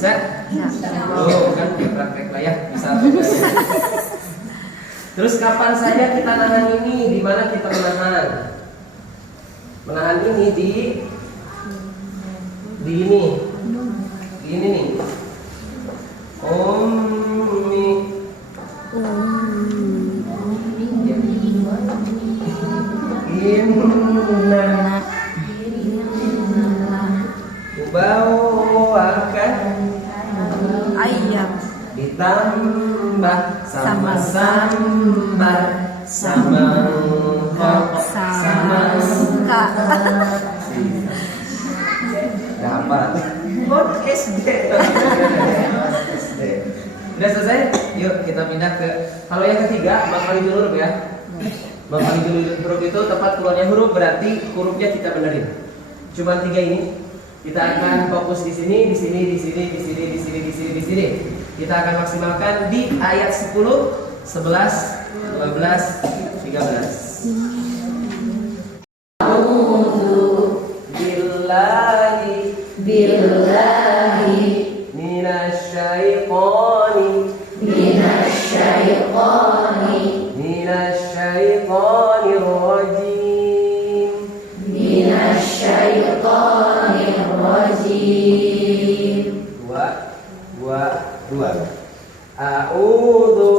Bisa? Oh, kan praktek lah ya, bisa. Terus kapan saja kita nahan ini? Di mana kita menahan? Menahan ini di ini. Di ini nih. Inna bawakan ayam ditambah sama sambar sama kok sama kak. dapat SD. Udah selesai? Yuk kita pindah ke kalau yang ketiga makhlidul huruf ya. Makhlidul huruf itu tempat keluarnya huruf, berarti hurufnya kita benerin. Cuma 3 ini. Kita akan fokus di sini, di sini, di sini, di sini, di sini, di sini, di sini. Kita akan maksimalkan di ayat 10, 11, 12, 13. A'udzu billahi minasyaitonir rajim. Dua. A'udzu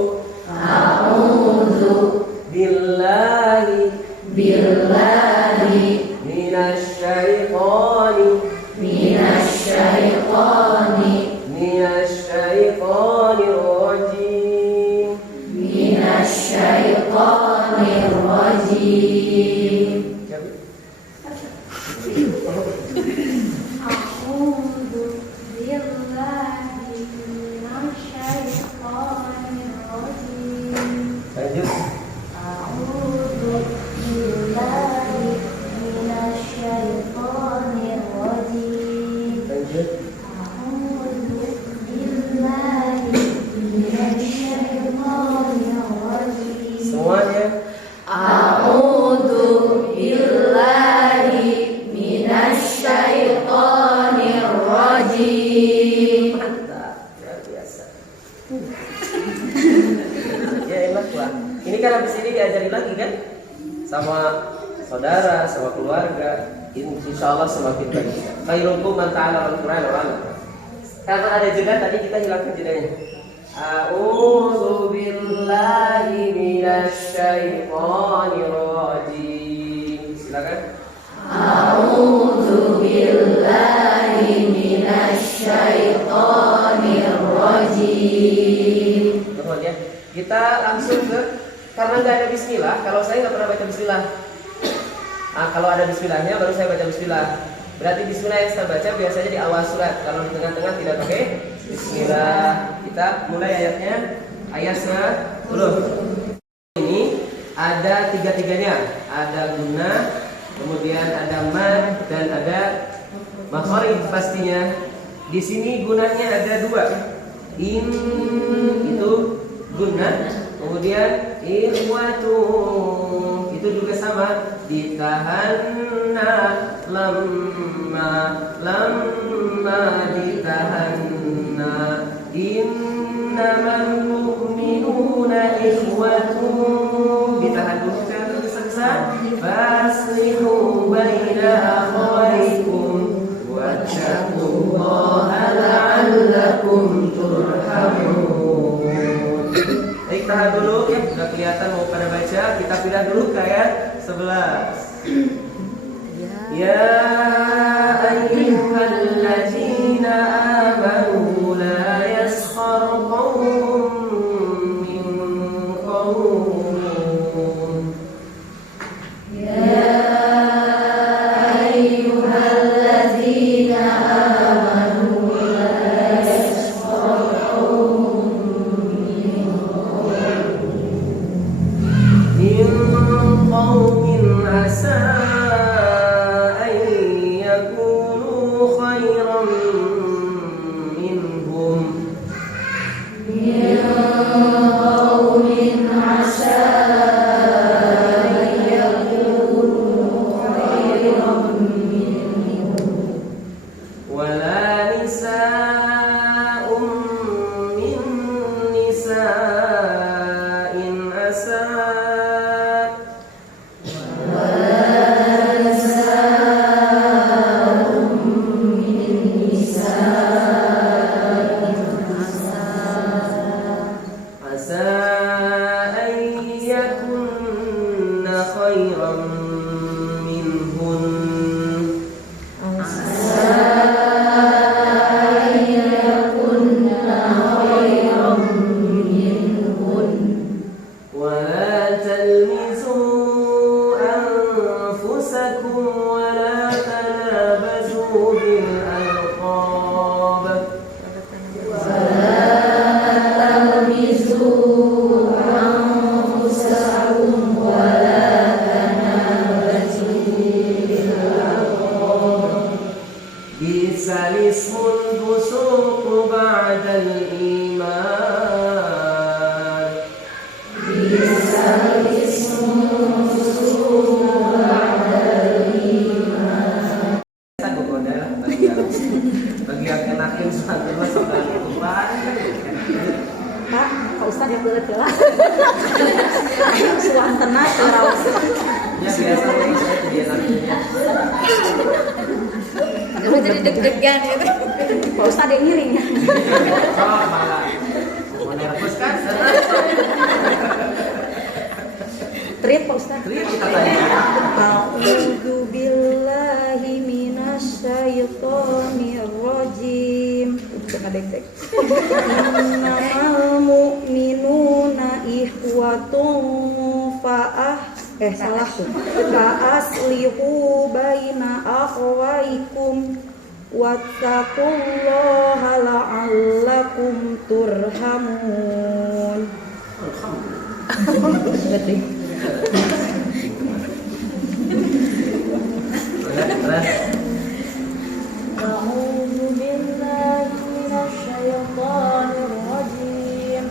billahi minasyaitonir rajim. Semuanya. A'udzu billahi minasyaitonir rajim. Mantap, luar biasa. Ya enak lah. Ini kan habis ini diajari lagi kan, sama saudara, sama keluarga. Insya Allah semakin baik. Khairukum man ta'allama al-Qur'an wa 'allama. Karena ada jeda tadi kita hilangkan jedanya. A'udzu billahi minasyaitonir rajim. Silakan. A'udzu billahi minasyaitonir rajim. Teman ya, kita langsung ke, karena nggak ada bismillah. Kalau saya nggak pernah baca bismillah. Kalau ada bismillahnya baru saya baca bismillah. Berarti bismillah yang saya baca biasanya di awal surat. Kalau di tengah-tengah tidak pakai bismillah. Kita mulai ayatnya, ayat 10. Ini ada tiga-tiganya. Ada guna, kemudian ada mad, dan ada makhrij pastinya. Di sini gunanya ada 2. In itu guna, kemudian irwatu itu juga sama, ditahanna, lamma ditahanna. Innamal mu'minuna ikhwatun, ditahan dulu kan tergesa-gesa. Faslihu baina akhawaykum wattaqullaha la'allakum turhamun. Baik, tahan dulu ya, sudah kelihatan mau pada baca. Kita pindah dulu ke ayat 11. Ya ayyuhallazina amanu la yaskhar qaumun min qaum. Ya ayyuhallazina amanu la yaskhar qaumun min qaumin asa an yakunu khairan بعد الإيمان بئس الاسم الفسوق بعد الإيمان. Bagi yang enakin suatu saudara Tuhan. Pak Ustadz yang boleh jelas. Suang tenang rawas. Ya biasa saya dia enakinnya. Kamu jadi deg-degan gitu. Pak Ustadz yang ngiring ya. Oh malah. Mau nervous kan? Trip Pak Ustadz. Trip kita tanya. A'udzu billahi minasyaitonir rajim. Deg-deg. Innamal mu'minuna ikhwatun salah tuh. Fa'aslihu baina akhwaikum wattaqullaha la'allakum turhamun. A'udzu billahi minasyaitonir rajim.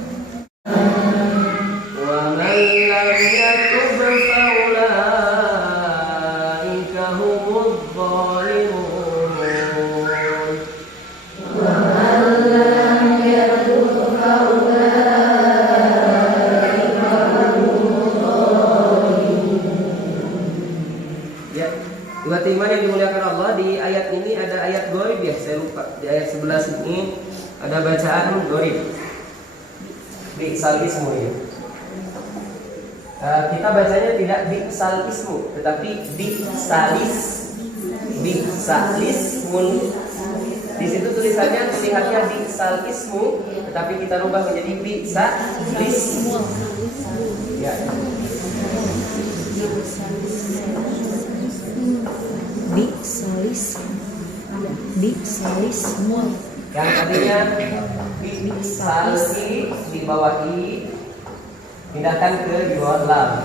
ومن لم يتب فأولئك هم الظالمون ومن لم يتب فأولئك هم الظالمون. Ya, buat iman yang dimuliakan Allah, di ayat ini ada ayat ghaib ya, saya lupa. Di ayat 11 ini ada bacaan ghaib. Bi'sal ismu ya. Kita bacanya tidak bi'sal ismu, tetapi bi'salismun. Di situ tulisannya terlihatnya bi'sal ismu, tetapi kita rubah menjadi bi'salismu. Ya. Bi'salismu. Yang tadinya bi'sali di bawah i, pindahkan ke di bawah lam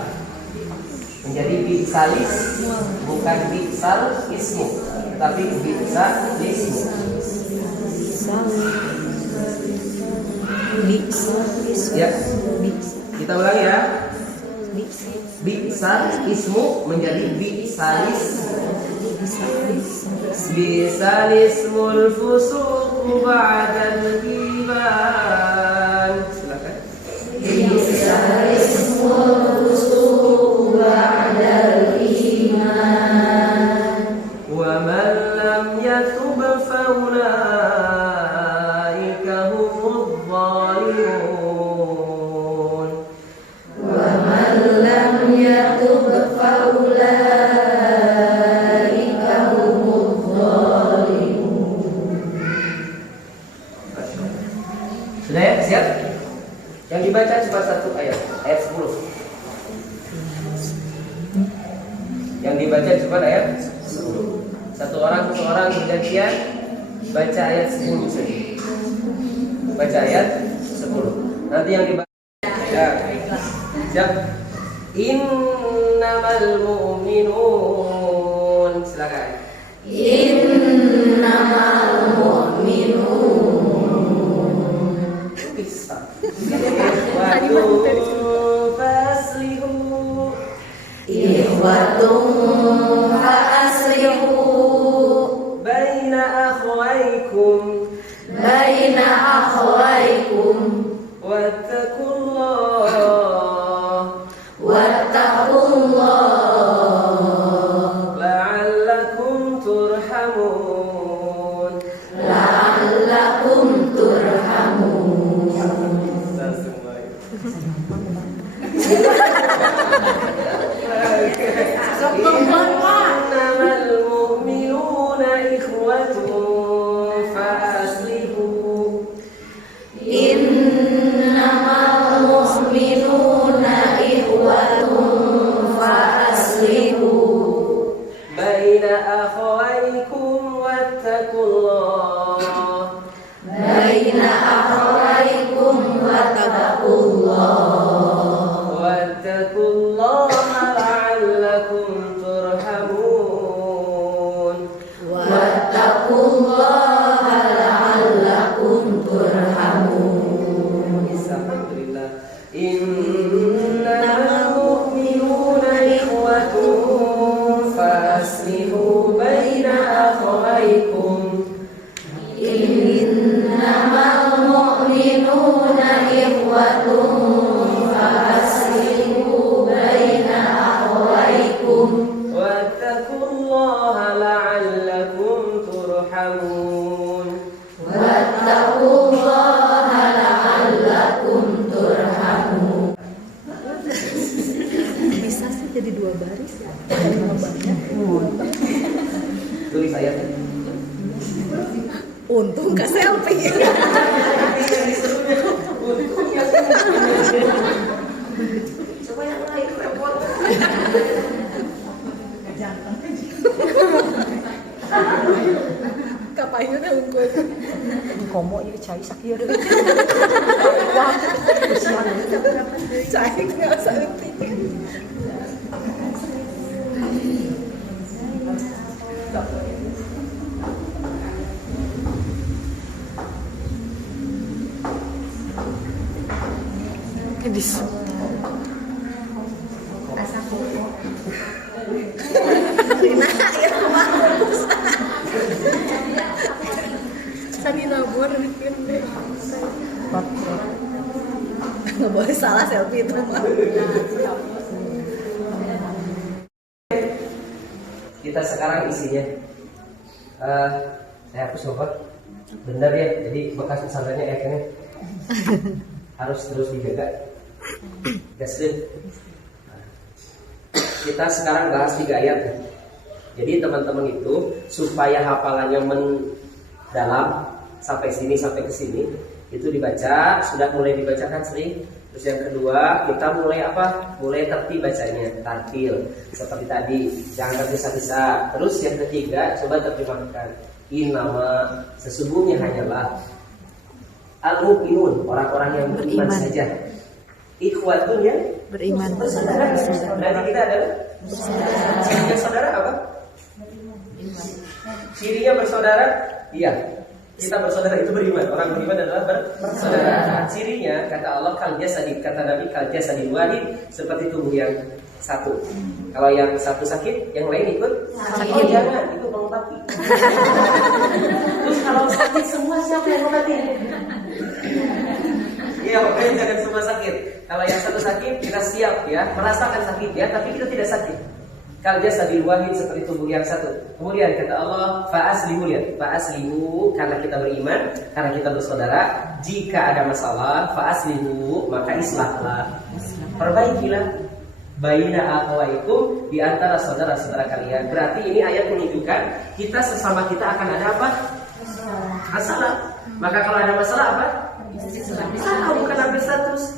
menjadi bi'salis, bukan bi'sal ismu, tetapi bi'salismu. Ya, kita ulangi ya. Bi'sal ismu menjadi bi'salis. Bi'salismul fusuq ba'dal iman. Silakan. Bi'salismul fusuq ba'dal iman. Wa man lam yatub fa ulaika humudz zalimun. Wa man lam yatub fa ulaika humudz zalimun. Sudah ya? Siap? Yang dibaca cuma satu ayat 10. Yang dibaca cuma ayat 10. Satu orang bergantian baca ayat 10 saja. Baca ayat 10. Nanti yang dibaca ya. Siap? Innamal mu'minun. Silakan. Innamal mu'minun Bisa. Waduh, faslihu. ikhwatun fa'aslihu Baina akhwaikum. baina akhwaikum Wattaqullah. wattaqullah La'allakum turhamun. la'allakum turhamun. Innamal mu'minuna ikhwatun fa'aslihu. Innamal mu'minuna ikhwatun fa'aslihu Baina akhwaikum wattaqullah. baina akhwaikum wattaqullah Wattaqullah Alhamdulillah. Innamal mu'minuna ikhwatun faslihu baina akhawaykum. Innamal mu'minuna ikhwatun faslihu baina akhawaykum. Wattaqullaha la'allakum turhamun. Wattaqullaha la'allakum turhamun. Bisa sih jadi 2 baris ya. Kalau banyak. Tulis ayatnya. Untung ke selfie. Coba yang lain repot. Kapayuna unggul. Komo ieu cai sakieu deui. Wah, cai nggak selfie. Edis. Nah, ya mah. Sani nabur nggak boleh salah selfie itu mah. Kita sekarang isinya saya hapus loh, benar ya, jadi bekas pesantrennya ini harus terus dijaga. Gasrin. Kita sekarang bahas 3 ayat. Jadi teman-teman itu supaya hafalannya mendalam sampai sini sampai ke sini itu dibaca, sudah mulai dibacakan sering. Terus yang kedua kita mulai apa? Mulai tertib bacanya, tartil seperti tadi, jangan tergesa-gesa. Terus yang ketiga coba terjemahkan. Innama sesungguhnya hanyalah al-mu'minun, orang-orang yang beriman saja. Ikhwatun ya Beriman. bersaudara. Berarti kita adalah cirinya saudara apa? Cirinya bersaudara, iya. Kita bersaudara itu beriman. Orang beriman adalah bersaudara. Cirinya kata Allah kal jasadi, kata Nabi kal jasadi wahid, seperti tubuh yang satu. Kalau yang satu sakit, yang lain ikut sakit. Oh jangan, itu mengobati. Terus kalau sakit semua siapa yang mengobati? Iya, pokoknya jangan semua sakit. Kalau yang satu sakit, kita siap ya, merasakan sakit ya, tapi kita tidak sakit. Kal jasadil wahid, seperti tubuh yang satu. Kemudian kata Allah, fa'aslihu ya, fa'aslihu, karena kita beriman, karena kita bersaudara. Jika ada masalah, fa'aslihu, maka islahlah, perbaikilah. Baina akhawaikum, di antara saudara-saudara kalian. Berarti ini ayat menunjukkan kita sesama kita akan ada apa? Masalah. Maka kalau ada masalah apa? Bukan update status,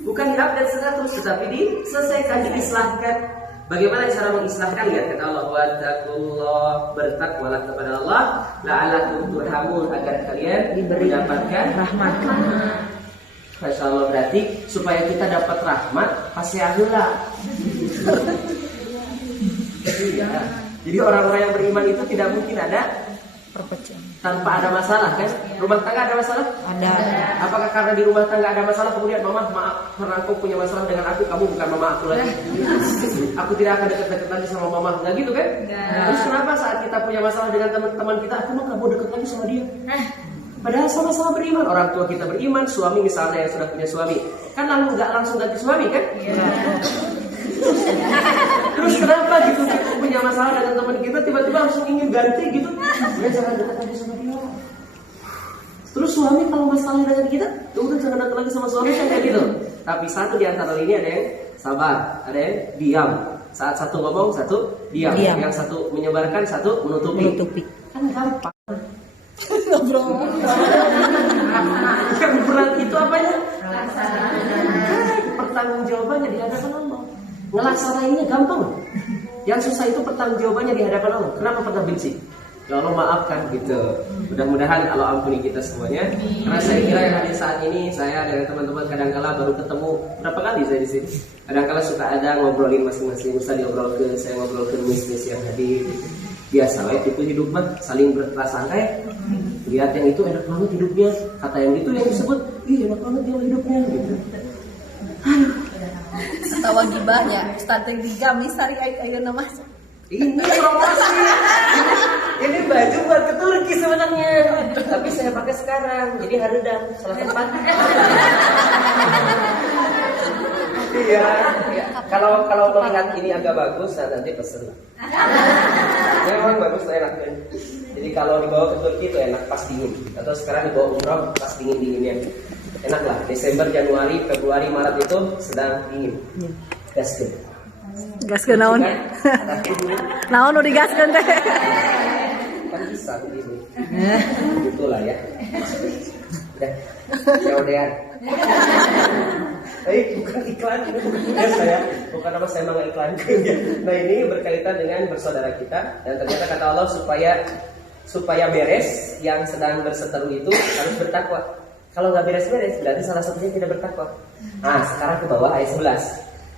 bukan update status, tetapi diselesaikan, diislahkan. Bagaimana cara mengislahkan? Lihat kata Allah, wattaqullah, bertakwalah kepada Allah, la'allakum turhamun, agar kalian mendapatkan rahmat. Masya Allah, berarti supaya kita dapat rahmat pasti akhirlah. Jadi orang-orang yang beriman itu tidak mungkin ada Perpecahan. tanpa ada masalah kan? Rumah tangga ada masalah? Ada. Apakah karena di rumah tangga ada masalah kemudian mama maaf karena aku punya masalah dengan aku, kamu bukan mama aku lagi. Aku tidak akan dekat-dekat lagi sama mama. Nggak gitu kan? Terus kenapa saat kita punya masalah dengan teman-teman kita, aku mah nggak mau dekat lagi sama dia? Padahal sama-sama beriman. Orang tua kita beriman, suami misalnya yang sudah punya suami, kan lalu nggak langsung ganti suami kan? Terus kenapa gitu kita punya masalah dengan teman kita tiba-tiba langsung ingin ganti gitu? Ya jangan dekat lagi sama dia. Terus suami kalau masalah dengan kita, udah jangan dekat lagi sama suami kan kayak gitu. Tapi satu di antara ini ada yang sabar, ada yang diam. Saat satu ngomong, satu diam. Yang satu menyebarkan, satu menutupi. Kan gampang. Ngobrol. Yang berat itu apanya? Pertanggungjawabannya di hadapan Allah. Ngelaksanainnya gampang. Yang susah itu pertanggungjawabannya di hadapan Allah. Kenapa pernah benci? Ya Allah maafkan gitu. Mudah-mudahan Allah ampuni kita semuanya. Karena saya kira yang hadir saat ini, saya dengan teman-teman kadangkala baru ketemu berapa kali saya di sini. Kadangkala suka ada ngobrolin masing-masing. Ustaz diobrol ke, saya ngobrol ke bisnis yang hadir. Biasa itu hidup mah saling berprasangka ya. Lihat yang itu enak banget hidupnya, kata yang itu yang disebut, ih enak banget dia hidupnya gitu. Setawa gibahnya Ustaz yang dijamis hari ayo nama. Ini promosi. Ini baju buat ke Turki sebenarnya, tapi saya pakai sekarang, jadi harudan salah tempat. Iya. Kalau melihat ini agak bagus, nanti pesen. Memang bagus, enak kan. Jadi kalau dibawa ke Turki itu enak pas dingin. Atau sekarang dibawa umroh pas dingin-dinginnya. Enak lah. Desember, Januari, Februari, Maret itu sedang dingin. Gaskeun. Gaskeun naon? Naon nu digaskeun teh? Kan bisa begini. Begitulah ya. Ya udah. Bukan iklan, bukan saya, bukan apa saya mengiklankan ya. Nah ini berkaitan dengan bersaudara kita, dan ternyata kata Allah supaya beres yang sedang berseteru itu harus bertakwa. Kalau nggak beres-beres berarti salah satunya tidak bertakwa. Nah sekarang ke bawah ayat 11.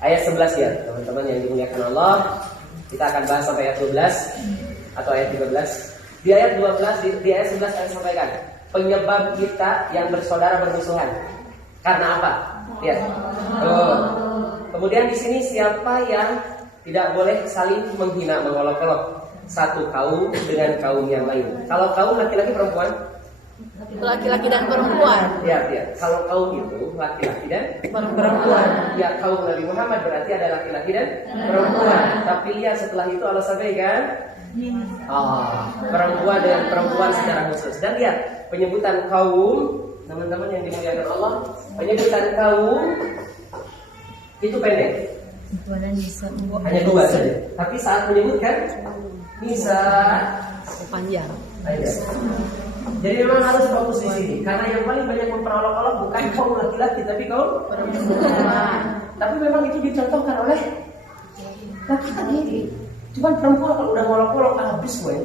Ayat 11 ya teman-teman yang dimuliakan Allah. Kita akan bahas sampai ayat 12 atau ayat 13. Di ayat 12 di ayat 11 saya sampaikan penyebab kita yang bersaudara bermusuhan. Karena apa? Ya. Kemudian di sini siapa yang tidak boleh saling menghina, mengolok-olok satu kaum dengan kaum yang lain. Kalau kaum laki-laki perempuan? Laki-laki dan perempuan. Ya. Kalau kaum itu laki-laki dan Perempuan. Ya kaum Nabi Muhammad berarti ada laki-laki dan perempuan. Tapi lihat setelah itu Allah sampaikan perempuan dengan perempuan secara khusus. Dan lihat penyebutan kaum, teman-teman yang dimuliakan Allah, penyebutan kaum itu pendek. Hanya 2 saja. Tapi saat menyebutkan bisa Panjang. Jadi memang harus fokus di sini. Karena yang paling banyak memperolok-olok bukan kaum laki-laki, tapi kaum perempuan. Tapi memang itu dicontohkan oleh laki-laki. Cuman perempuan kalau udah ngolok-olok habis gue.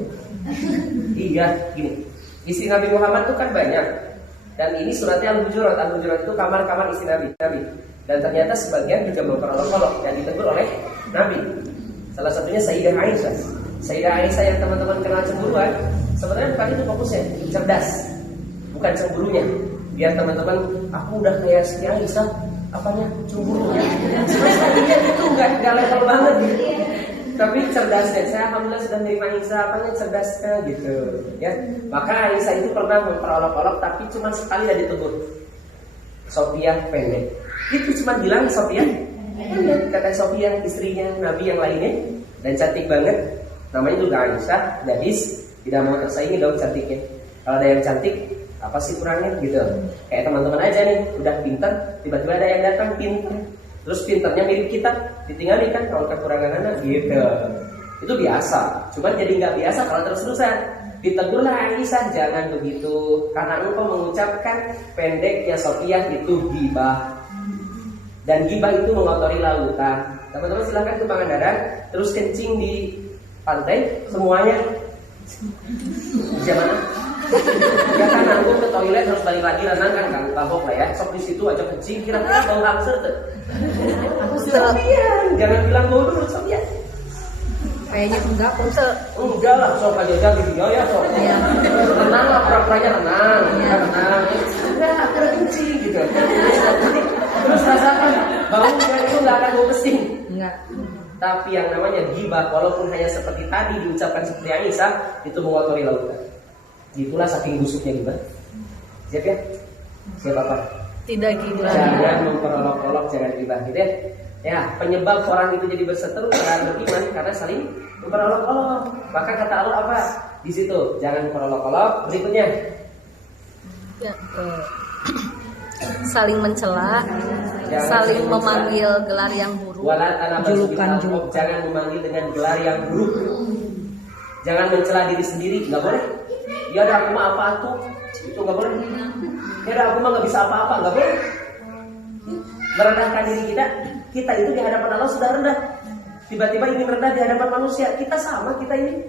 Iya, gini. Istri Nabi Muhammad itu kan banyak. Dan ini suratnya Al-Hujurat. Al-Hujurat itu kamar-kamar istri Nabi. Dan ternyata sebagian juga memperolok-olok yang ditegur oleh Nabi. Salah satunya Sayyidah Aisyah. Sayyidah Aisyah yang teman-teman kenal cemburuan, sebenarnya bukan itu fokusnya, cerdas. Bukan cemburunya. Biar teman-teman, aku udah kayak si Aisyah, apanya cemburunya. Sebenarnya itu enggak level banget gitu. Tapi cerdasnya, saya alhamdulillah sudah menerima Aisyah, apanya cerdasnya gitu ya. Maka Aisyah itu pernah memperolok-olok, tapi cuma sekali dah ditegur. Sofia pendek. Itu cuma bilang Sofia pendek. Kata Sofia istrinya Nabi yang lainnya dan cantik banget. Namanya juga Aisyah, gadis, tidak mau tersaingi dong cantiknya. Kalau ada yang cantik, apa sih kurangnya gitu. Kayak teman-teman aja nih, udah pintar, tiba-tiba ada yang datang pintar. Terus pintarnya mirip kita, ditinggalin kan kalau kekurangan anak gitu. Itu biasa, cuman jadi nggak biasa kalau terus-terusan. Ditegurlah Aisyah, jangan begitu, karena engkau mengucapkan pendeknya Sofiyah itu gibah. Dan gibah itu mengotori lautan. Teman-teman silahkan ke Pangandaran, terus kencing di pantai semuanya. Gimana? Ya kan nanggung ke toilet harus balik lagi renang kan babok lah ya. Sok di situ aja kencing, kira-kira bau hamster tuh. Sofian, jangan bilang bau dulu Sofian. Kayaknya enggak kok. Enggak lah, sok aja di video ya sok. Renang lah, pura-puranya renang, renang. Udah, aku udah kencing gitu. Terus rasakan baunya itu nggak akan bau pesing. Enggak. Tapi yang namanya ghibah, walaupun hanya seperti tadi diucapkan seperti Aisyah, itu mengotori lautan. Itulah saking busuknya ghibah. Siap ya? Siap apa? Tidak gibah. Jangan memperolok-olok, jangan ghibah gitu ya. Ya, penyebab orang itu jadi berseteru karena beriman karena saling memperolok-olok. Maka kata Allah apa? Di situ, jangan memperolok-olok. Berikutnya. Ya, saling mencela, saling memanggil gelar yang buruk. Julukan. Jangan memanggil dengan gelar yang buruk. Jangan mencela diri sendiri, nggak boleh. Ya ada aku mah apa tuh, itu nggak boleh. Ya ada aku mah nggak bisa apa-apa, nggak boleh. Merendahkan diri kita itu di hadapan Allah sudah rendah. Tiba-tiba ingin rendah di hadapan manusia, kita sama kita ini.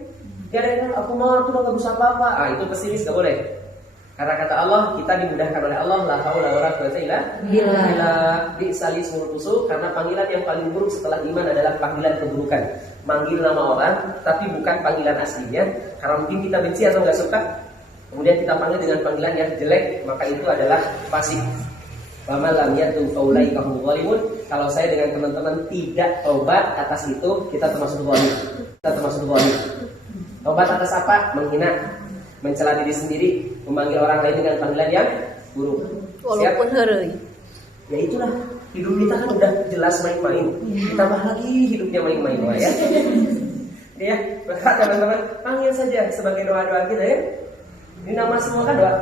Ya ada yang aku mah tuh nggak bisa apa-apa. Ah itu pesimis, nggak boleh. Karena kata Allah, kita dimudahkan oleh Allah, la haula wala quwwata illa billah. Bi'sal ismul fusuq, karena panggilan yang paling buruk setelah iman adalah panggilan keburukan. Manggil nama orang tapi bukan panggilan aslinya, karena mungkin kita benci atau enggak suka. Kemudian kita panggil dengan panggilan yang jelek, maka itu adalah fasik. Wa ma lam yatub faulaika hum zalimun. Kalau saya dengan teman-teman tidak tobat atas itu, kita termasuk zalim. Tobat atas apa? Menghina, mencela diri sendiri, memanggil orang lain dengan panggilan yang buruk. Walaupun heureuy. Ya itulah, hidup kita kan udah jelas main-main. Ditambah lagi hidupnya main-main, ya. Ya, berkat teman-teman, panggil saja sebagai doa-doa kita ya. Ini nama semua kan doa?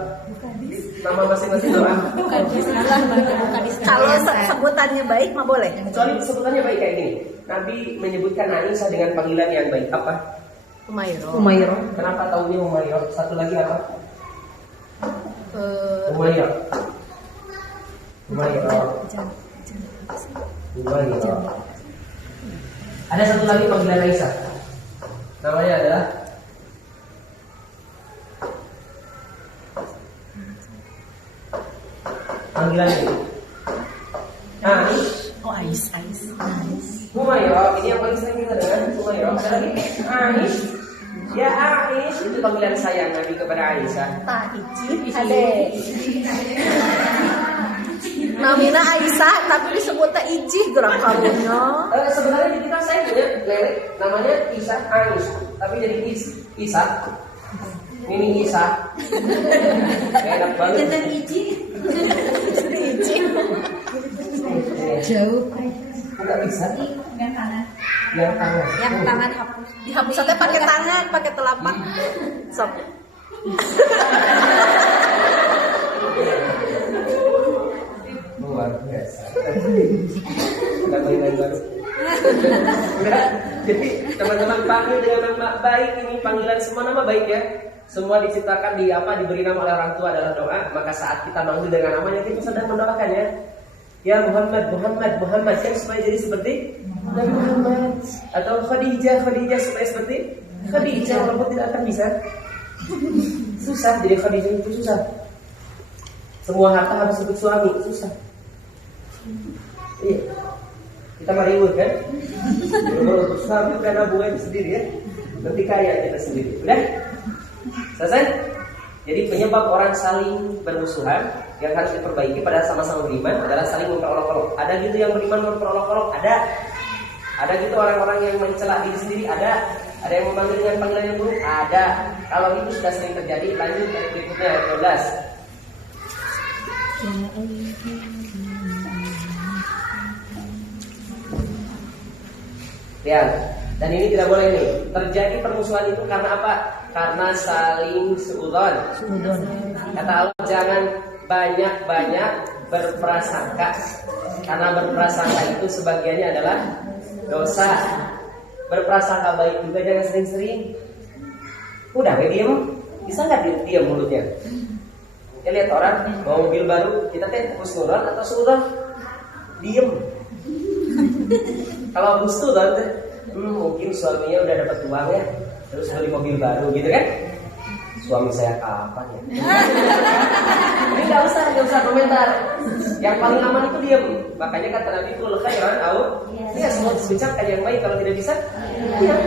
Nama masing-masing doa. Bukan bismillah, bukan kalau sebutannya baik mah boleh. Kecuali sebutannya baik kayak gini. Nabi menyebutkan Aisyah dengan panggilan yang baik. Apa? Umairah. Kenapa tahunya Umairah? Satu lagi apa? Umairah. Ada satu lagi panggilan Aisyah. Namanya adalah panggilan ini. Ais. Humairah, ini yang paling sering kita dengar. Humairah, ada lagi. Ais. Ya Ais, itu panggilan sayang Nabi kepada Aisyah. Namina Aisyah tapi disebutnya Ijih gerak karunya. Sebenarnya di kita saya punya lele namanya Isa Ais, tapi jadi Isa. Ini Isa. Enak banget. Jangan Ijih. Ijih. Jauh. Enggak bisa. Yang kanan. Yang tangan hapus. Dihapusnya pakai tangan, pakai telapak. Sok. Luar biasa. Udah mainan baru. Udah. Jadi teman-teman panggil dengan nama baik, ini panggilan semua nama baik ya. Semua diciptakan diberi nama oleh orang tua adalah doa. Maka saat kita manggil dengan namanya kita sedang mendoakan ya. Ya Muhammad kan supaya jadi seperti Nabi Muhammad. Atau Khadijah supaya seperti Khadijah, walaupun tidak akan bisa. Susah jadi Khadijah itu susah. Semua harta harus ikut suami, susah. Iya. Kita mah ribut kan? Untuk suami karena bukan sendiri ya. Nanti kaya kita sendiri. Udah? Selesai? Jadi penyebab orang saling bermusuhan yang harus diperbaiki pada sama-sama beriman adalah saling memperolok-olok. Ada gitu yang beriman memperolok-olok? Ada gitu orang-orang yang mencela diri sendiri? Ada yang memanggil dengan panggilan yang buruk? Ada. Kalau itu sudah sering terjadi, lanjut ayat berikutnya ayat 12. Ya, dan ini tidak boleh nih. Terjadi permusuhan itu karena apa? Karena saling suudzon. Kata Allah, jangan banyak-banyak berprasangka. Karena berprasangka itu sebagiannya adalah dosa. Berprasangka baik juga jangan sering-sering. Udah diam, bisa nggak diam mulutnya? Kita lihat orang bawa mobil baru, kita husnudzon atau suudzon? Diem. Kalau husnudzon, mungkin suaminya udah dapat uang ya, terus beli mobil baru gitu kan? Suami saya kapan ya? Ini nggak usah komentar. Yang paling aman itu diam. Makanya kata Nabi kul khairan au. Iya, semua bicarakan yang baik, kalau tidak bisa, diam.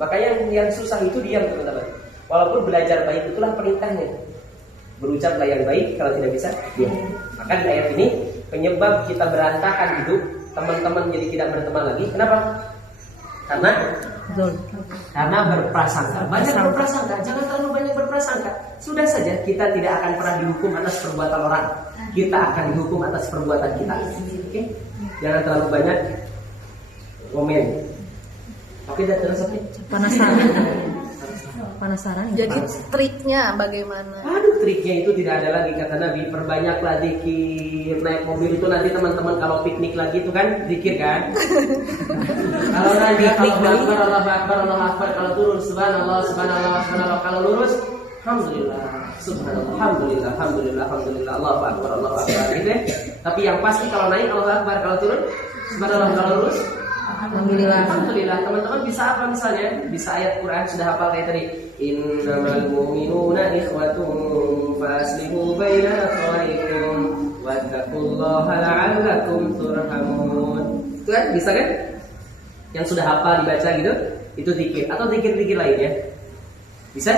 Makanya yang susah itu diam teman-teman. Walaupun belajar baik itulah perintahnya. Berucaplah yang baik, kalau tidak bisa diam. Maka di ayat ini penyebab kita berantakan hidup, teman-teman jadi tidak berteman lagi. Kenapa? Karena berprasangka. Banyak berprasangka, jangan terlalu banyak berprasangka. Sudah saja kita tidak akan pernah dihukum atas perbuatan orang. Kita akan dihukum atas perbuatan kita. Oke? Jangan terlalu banyak komen. Oke, dah terus oke. Penasaran. Jadi triknya bagaimana? Aduh, triknya itu tidak ada lagi kata Nabi. Perbanyaklah zikir. Naik mobil itu nanti teman-teman kalau piknik lagi itu kan zikir kan. Kalau naik Allah Akbar, kalau turun subhanallah. Kalau lurus alhamdulillah, subhanallah, alhamdulillah, Allahu Akbar gitu ya. Tapi yang pasti kalau naik Allahu Akbar, kalau turun subhanallah, kalau lurus alhamdulillah. Teman-teman bisa apa misalnya? Bisa ayat Quran sudah hafal kayak tadi. Innamal mu'minuna ikhwatun faslihu baina akhawaykum wattaqullaha la'allakum turhamun. Itu kan bisa kan? Yang sudah hafal dibaca gitu, itu zikir atau zikir-zikir lainnya. Bisa?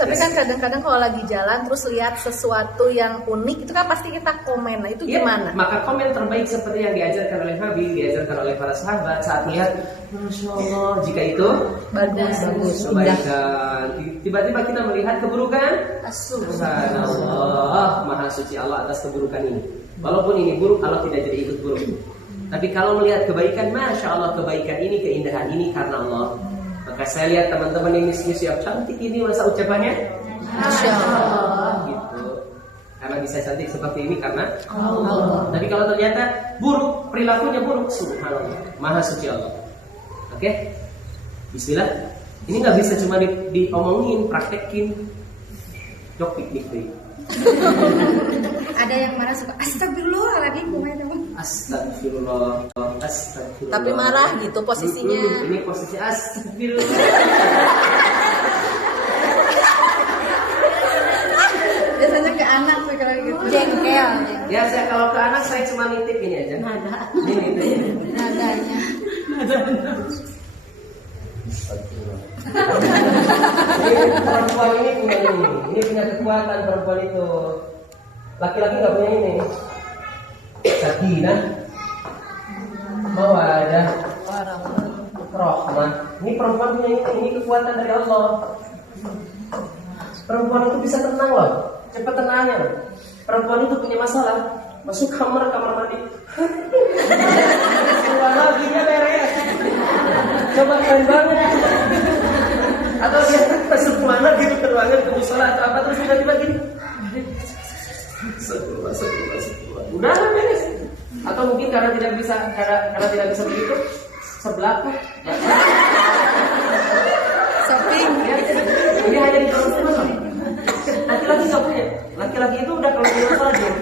Tapi kan kadang-kadang kalau lagi jalan terus lihat sesuatu yang unik itu kan pasti kita komen. Nah itu gimana? Maka komen terbaik seperti yang diajarkan oleh Nabi, diajarkan oleh para sahabat saat melihat, Masya Allah, jika itu bagus, kebaikan. Tiba-tiba kita melihat keburukan, Subhanallah, Maha Suci Allah atas keburukan ini. Walaupun ini buruk, Allah tidak jadi ikut buruk. Tapi kalau melihat kebaikan, Masya Allah, kebaikan ini, keindahan ini karena Allah. Maka saya lihat teman-teman yang miss yang cantik ini, masa ucapannya Masya Allah gitu. Karena bisa cantik seperti ini karena Allah. Tapi kalau ternyata buruk, perilakunya buruk, Subhanallah, Maha Suci Allah. Oke? Bismillah. Ini nggak bisa cuma diomongin, praktekin. Jok piknik deh. Ada yang marah suka astagfirullahaladzim, Astagfirullah. Tapi marah gitu posisinya. Ini posisi astagfirullah. biasanya ke anak tuh kalau gitu Jengkel. Ya saya kalau ke anak saya cuma nitip ini aja. Ini nitip. nadanya. Ini perempuan ini punya ini punya kekuatan perempuan itu. Laki-laki nggak punya ini. Sakinah, mawadah, rahmah. Ini perempuan punya ini kekuatan dari Allah. Perempuan itu bisa tenang loh, cepat tenangnya. Perempuan itu punya masalah, masuk kamar mandi. Keluar lagi dia beres. Coba keren banget. Atau dia masuk kemana gitu ke ruangan ke musola atau apa terus tiba-tiba gini. Udah beres. Atau mungkin karena tidak bisa begitu sebelah tuh. Shopping. Ini hanya di perempuan. Laki-laki nggak punya. Laki-laki itu udah kalau punya masalah dia.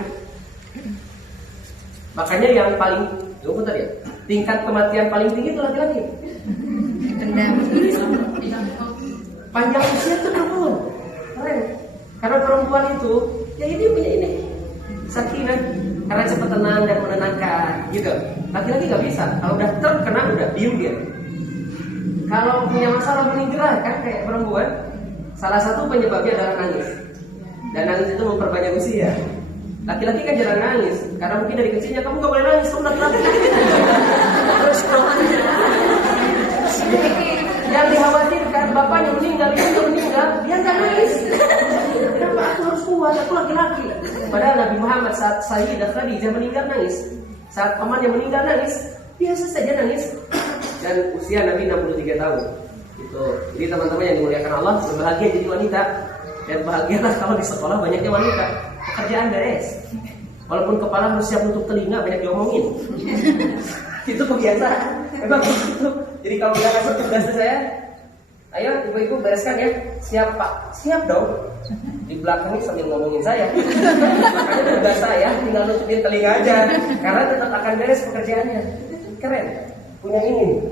Makanya yang paling tingkat kematian paling tinggi itu laki-laki. Panjang usia itu perempuan. Keren. Karena perempuan itu ya ini punya ini sakinah karena cepat tenang dan menenangkan gitu. Laki-laki nggak bisa. Kalau udah terkena udah diem dia. Kalau punya masalah meninggal kan kayak perempuan, salah satu penyebabnya adalah nangis. Dan nangis itu memperbanyak usia. Laki-laki kan jarang nangis karena mungkin dari kecilnya kamu nggak boleh nangis, kamu laki-laki. Terus yang dikhawatirkan bapaknya meninggal, ibunya meninggal, dia nggak nangis. Kenapa aku harus kuat? Aku laki-laki. Padahal Nabi Muhammad saat Sayyidah Khadijah meninggal nangis, saat pamannya meninggal nangis, biasa saja nangis. Dan usia Nabi 63 tahun. Gitu. Jadi teman-teman yang dimuliakan Allah, berbahagia jadi wanita. Dan bahagialah kalau di sekolah banyaknya wanita. Pekerjaan beres. Walaupun kepala harus siap untuk telinga, banyak diomongin. Itu kebiasaan. Memang begitu. Jadi kalau udah kasih tugas saya, ayo ibu-ibu bereskan ya. Siap Pak, siap dong. Di belakang ini sambil ngomongin saya. Makanya tugas saya tinggal nutupin telinga aja. Karena tetap akan beres pekerjaannya. Keren. Punya ini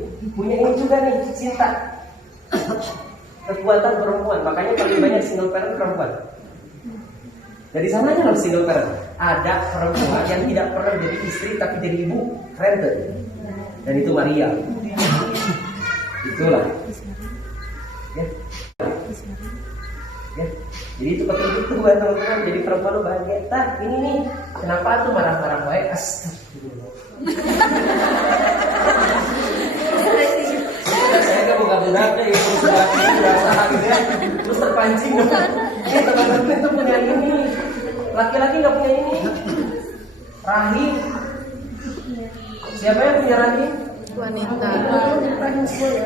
juga nih, cinta. Kekuatan perempuan. Makanya paling banyak single parent perempuan. Dari sananya loh single parent. Ada perempuan yang tidak pernah jadi istri tapi jadi ibu, keren tuh. Dan itu Maria. Itulah. Ya. Jadi itu penting itu buat teman-teman. Jadi perempuan lu bahagia. Ini nih, kenapa tuh marah-marah baik? Astagfirullah. Saya kan bukan budaknya ya, terus berasa gitu ya, terus terpancing. Teman-teman itu punya ini. Laki-laki nggak punya ini. Rahim. Siapa yang punya rahim? Wanita. Rahim semua ya.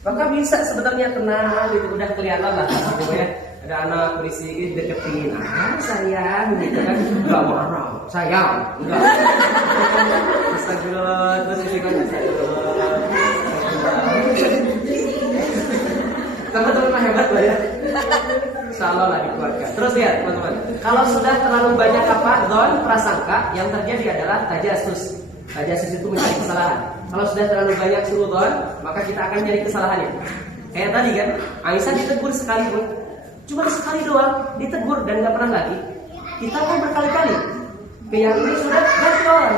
Maka bisa sebenarnya tenang gitu, udah kelihatan lah gitu ya. Ada anak berisik deketin, sayang gitu kan, nggak marah, sayang, enggak. Astagfirullah, terus ini kan astagfirullah. Teman-teman hebat lah ya. Insyaallah lah dikuatkan. Terus lihat teman-teman, kalau sudah terlalu banyak don prasangka, yang terjadi adalah tajasus. Tajasus itu mencari kesalahan. Kalau sudah terlalu banyak surudon, maka kita akan cari kesalahannya. Kayak tadi kan, Aisyah ditegur sekali pun, cuma sekali doang ditegur dan nggak pernah lagi. Kita kan berkali-kali. Ke yang ini sudah ganti orang,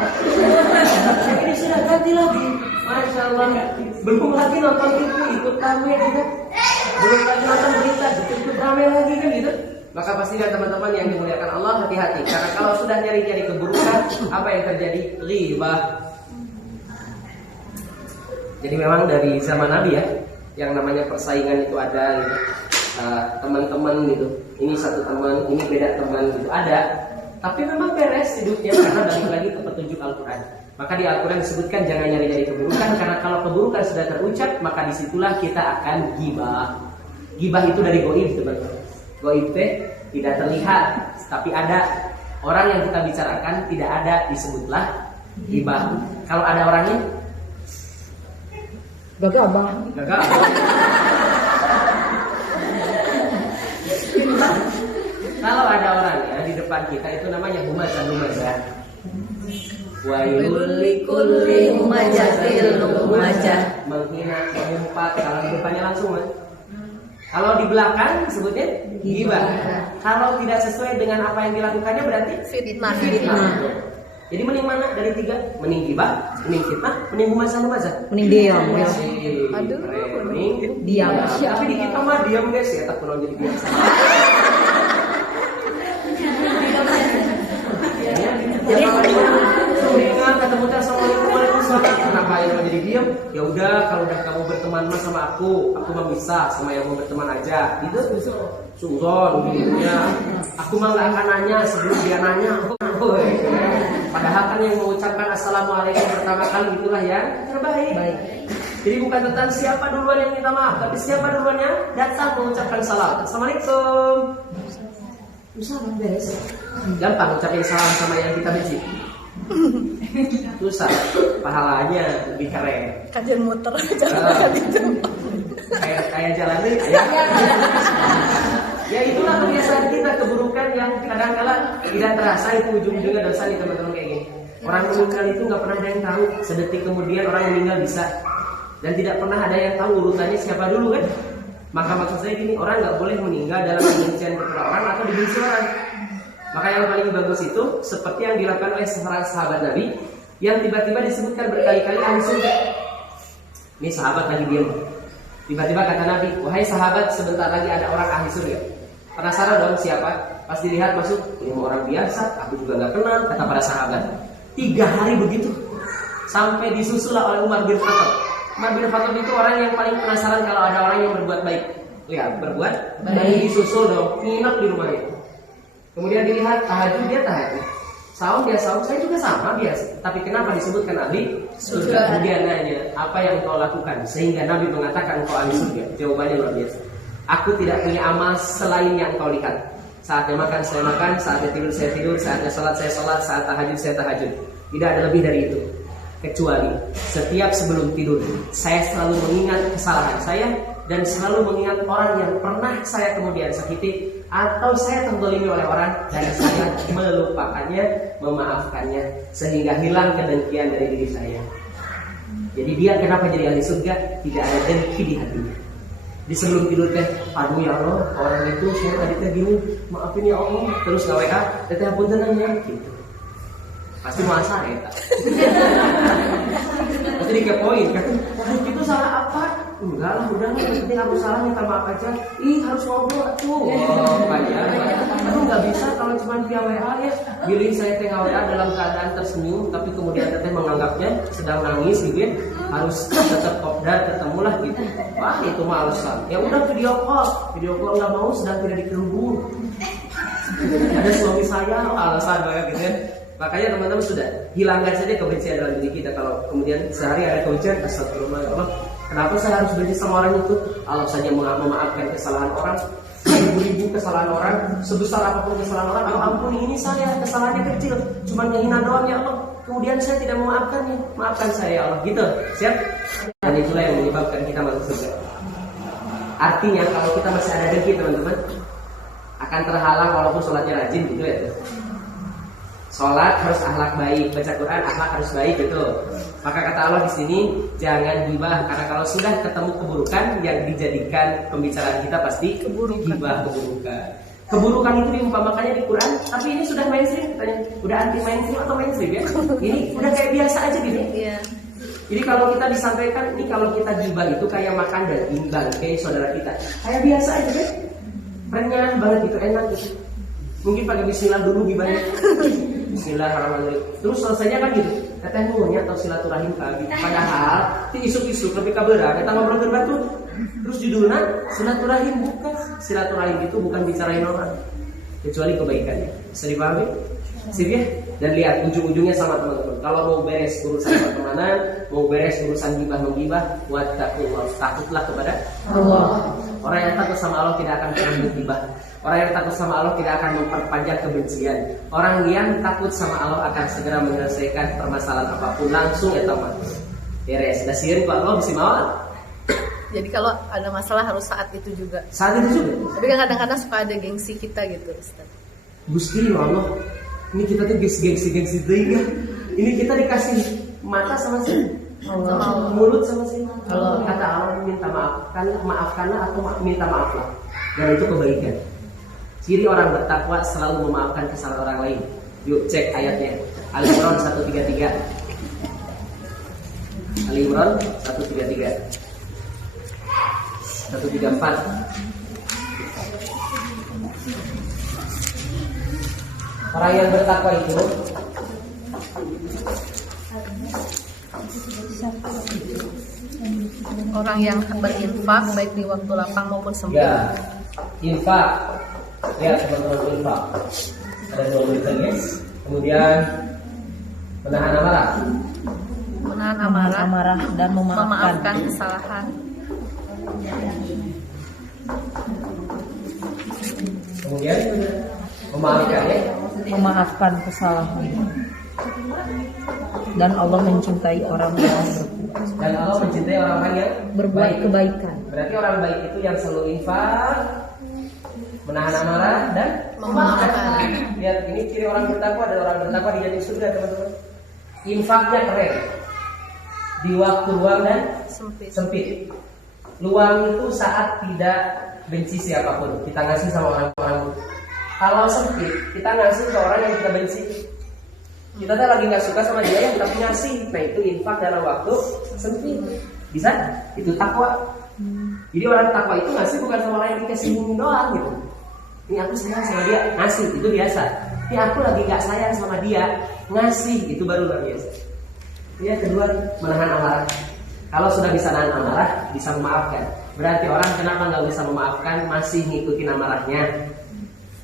yang ini sudah ganti lagi. Masya Allah, belum lagi nonton TV ikut rame gitu, belum lagi nonton berita ikut rame lagi kan gitu. Maka pastikan teman-teman yang dimuliakan Allah hati-hati, karena kalau sudah nyari-nyari keburukan, apa yang terjadi? Ghibah. Jadi memang dari zaman Nabi ya, yang namanya persaingan itu ada gitu. Teman-teman gitu, ini satu teman, ini beda teman gitu ada, tapi memang beres hidupnya karena balik lagi ke petunjuk Al-Quran. Maka di Al-Quran disebutkan jangan nyari-nyari keburukan, karena kalau keburukan sudah terucap maka disitulah kita akan ghibah. Ghibah itu dari goib teman-teman. Goib tidak terlihat, tapi ada orang yang kita bicarakan tidak ada, disebutlah ghibah. Kalau ada orangnya Gagal bang. gagal. Kalau ada orangnya di depan kita itu namanya humazah. Wailul likulli humazatil lumazah. Menghina, mengumpat, kalau di depannya langsung kan. Kalau di belakang sebutnya ghibah. Kalau tidak sesuai dengan apa yang dilakukannya berarti Fitnah. Jadi mending mana dari tiga? Mending ghibah, mending fitnah, mending humazah. Mending diam. Aduh. Mending Diam. Tapi di kita mah diam guys ya, tak perlu jadi biasa. Jadi selingan ketemu assalamualaikum waalaikumsalam. Kenapa yang mau jadi diam? Ya udah, kalau udah kamu berteman mah sama aku mah bisa sama yang mau berteman aja. Itu suzon gitunya. Aku mah nggak akan nanya sebelum dia nanya. Padahal kan yang mengucapkan assalamualaikum pertama kali itulah yang terbaik. Baik. Jadi bukan tentang siapa duluan yang minta maaf, tapi siapa duluannya datang mengucapkan salam. Assalamualaikum. Salam beres. Gampang ucapin salam sama yang kita benci. Susah, pahalanya lebih keren. Kajian muter. Kayak jalanin ya itulah kebiasaan kita, keburukan yang kadang-kala tidak terasa itu ujung-ujungnya dosa nih teman-teman kayak gini. Orang meninggal itu nggak pernah ada yang tahu, sedetik kemudian orang meninggal bisa, dan tidak pernah ada yang tahu urutannya siapa dulu kan. Maka maksud saya gini, orang nggak boleh meninggal dalam kebencian kepada orang atau dibenci orang. Maka yang paling bagus itu seperti yang dilakukan oleh seorang sahabat Nabi yang tiba-tiba disebutkan berkali-kali ahli surga. Ini sahabat lagi diam. Tiba-tiba kata Nabi, wahai sahabat, sebentar lagi ada orang ahli surga. Penasaran dong siapa? Pas dilihat masuk, ini orang biasa, aku juga nggak kenal, kata para sahabat. 3 hari begitu, sampai disusullah oleh Umar bin Khattab. Umar bin Khattab itu orang yang paling penasaran kalau ada orang yang berbuat baik. Lihat, berbuat baik, disusul dong, nginep di rumahnya. Kemudian dilihat tahajud, dia tahajud. Saum dia saum, saya juga sama biasa. Tapi kenapa disebutkan ahli surga? Kemudian nanya, apa yang kau lakukan sehingga Nabi mengatakan kau ahli surga? Jawabannya luar biasa. Aku tidak punya amal selain yang kau lihat. Saatnya makan saya makan, saatnya tidur saya tidur, saatnya sholat saya sholat, saat tahajud saya tahajud. Tidak ada lebih dari itu. Kecuali setiap sebelum tidur saya selalu mengingat kesalahan saya dan selalu mengingat orang yang pernah saya kemudian sakiti atau saya terzalimi oleh orang dan saya melupakannya, memaafkannya sehingga hilang kedengkian dari diri saya. Jadi dia kenapa jadi ahli surga? Tidak ada dengki di hatinya. Di sebelum tidur teh, aduh ya Allah, orang itu saya tadi teh gini, maafin ya Allah. Terus nggak WA, teteh punten ya gitu. Pasti masa ya. Pasti dikepoin kan? Itu salah apa? Enggak lah, udah yang penting aku salah minta maaf aja. Ih harus ngobrol tuh. Aduh nggak bisa kalau cuma via WA ya. Billing saya teh WA dalam keadaan tersenyum, tapi kemudian teteh menganggapnya sedang nangis gitu ya. Harus tetap kopdar, ketemulah gitu. Wah itu mah alasan. Ya udah video call nggak mau sedang tidak dikerubung. Ada suami saya, alasan banget gitu ya. Makanya teman-teman sudah hilangkan saja kebencian dalam diri kita. Kalau kemudian sehari ada kebencian, astagfirullah ya Allah, kenapa saya harus benci sama orang itu? Allah saja memaafkan kesalahan orang, 1000 kesalahan orang, sebesar apapun kesalahan orang, Allah ampuni ini saya kesalahannya kecil, cuma menghina doang ya Allah. Kemudian saya tidak memaafkannya, maafkan saya ya Allah. Gitu, siap? Dan itulah yang menyebabkan kita masuk surga. Artinya kalau kita masih ada dengki teman-teman, akan terhalang walaupun sholatnya rajin gitu ya. Sholat harus akhlak baik, baca Quran akhlak harus baik, gitu. Maka kata Allah di sini jangan gibah, karena kalau sudah ketemu keburukan yang dijadikan pembicaraan kita pasti gibah keburukan. Keburukan itu diumpamakannya di Quran, tapi ini sudah mainstream katanya. Udah anti mainstream atau mainstream ya? Ini udah kayak biasa aja gitu. Iya. Jadi kalau kita disampaikan, ini kalau kita gibah itu kayak makan daging bangkai saudara kita, kayak biasa aja kan? Renyah banget gitu, enak gitu. Mungkin pakai bismillah dulu gibahnya. Bismillahirrahmanirrahim. Terus selesainya kan gitu. Katanya nuhunnya atau silaturahim kami. Padahal di isu-isu lebih kabar, kita ngobrol berbatu. Terus judulnya silaturahim, bukan. Silaturahim itu bukan bicarain orang, kecuali kebaikannya. Bisa dipahami? Sip ya? Dan lihat ujung-ujungnya sama teman-teman. Kalau mau beres urusan pertemanan, mau beres urusan gibah menggibah, wattaqullah, takutlah kepada Allah. Orang yang takut sama Allah tidak akan pernah menggibah. Orang yang takut sama Allah tidak akan memperpanjang kebencian. Orang yang takut sama Allah akan segera menyelesaikan permasalahan apapun langsung ya teman. Beres. Dah sirin Pak Allah bisa mau. Jadi kalau ada masalah harus saat itu juga. Saat itu juga. Tapi kan kadang-kadang suka ada gengsi kita gitu, Ustaz. Gusti ya Allah, ini kita tuh gengsi deh. Ini kita dikasih mata sama si Allah, mulut sama si Allah. Kata Allah minta maafkanlah atau minta maaflah. Dan itu kebaikan. Ciri orang bertakwa selalu memaafkan kesalahan orang lain. Yuk cek ayatnya. Ali Imran 133. Ali Imran 133. 134. Orang yang bertakwa itu orang yang berinfak baik di waktu lapang maupun sempit. ya, infak. Lihat teman-teman, infak. Ada 2 berita guys. Kemudian menahan amarah. Menahan amarah, Amarah dan memaafkan kesalahan. Kemudian memaafkan ya. Memaafkan kesalahan. Dan Allah mencintai orang yang Dan Allah mencintai orang-orang yang berbuat baik. kebaikan. Berarti orang baik itu yang selalu infak, menahan amarah dan Memaafkan. Lihat ini ciri orang bertakwa, dan orang bertakwa di janji surga teman-teman. Infaknya keren. Di waktu luang dan sempit. Luang itu saat tidak benci siapapun. Kita ngasih sama orang-orang. Kalau sempit, kita ngasih ke orang yang kita benci. Kita tuh lagi nggak suka sama dia yang tapi ngasih. Nah itu infak dalam waktu sempit. Bisa? Itu takwa. Jadi orang takwa itu ngasih bukan sama orang yang dikasih doang gitu. Ini aku sayang sama dia, ngasih itu biasa. Ini aku lagi nggak sayang sama dia, ngasih itu baru luar biasa. Yang kedua, menahan amarah. Kalau sudah bisa nahan amarah, bisa memaafkan. Berarti orang kenapa nggak bisa memaafkan, masih ngikutin amarahnya.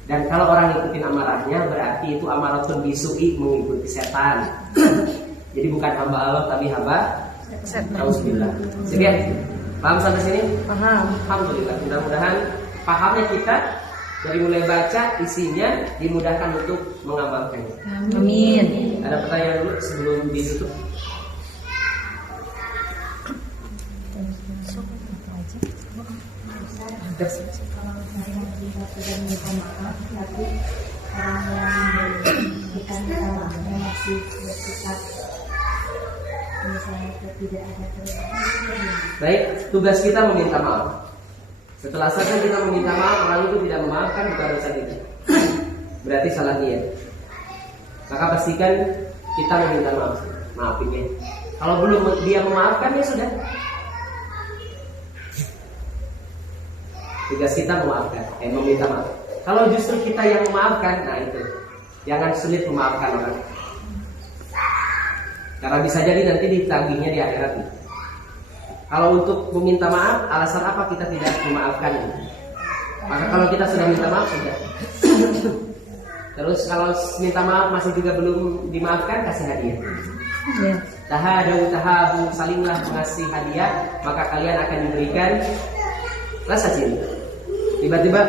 Dan kalau orang ngikutin amarahnya, berarti itu amaratun bisu'i, mengikuti setan. Jadi bukan hamba Allah, tapi hamba setan. Auzubillah. Siap? Paham sampai sini? Paham. Alhamdulillah. Mudah-mudahan pahamnya kita dari mulai baca isinya dimudahkan untuk mengamalkannya. Amin. Ada pertanyaan dulu sebelum ditutup? Baik, tugas kita meminta maaf. Setelah selesai kita meminta maaf, orang itu tidak memaafkan, bukan dosa kita. Berarti salah dia. Maka pastikan kita meminta maaf, maafinnya. Kalau belum dia memaafkan, ya sudah. Tugas kita memaafkan, meminta maaf. Kalau justru kita yang memaafkan, nah itu, jangan sulit memaafkan orang. Karena bisa jadi nanti ditagihnya di akhirat. Kalau untuk meminta maaf, alasan apa kita tidak memaafkan? Maka kalau kita sudah minta maaf sudah. Terus kalau minta maaf masih juga belum dimaafkan, kasih hadiah. Ya. Tahabu, salinglah mengasih hadiah, maka kalian akan diberikan rasa cinta. Tiba-tiba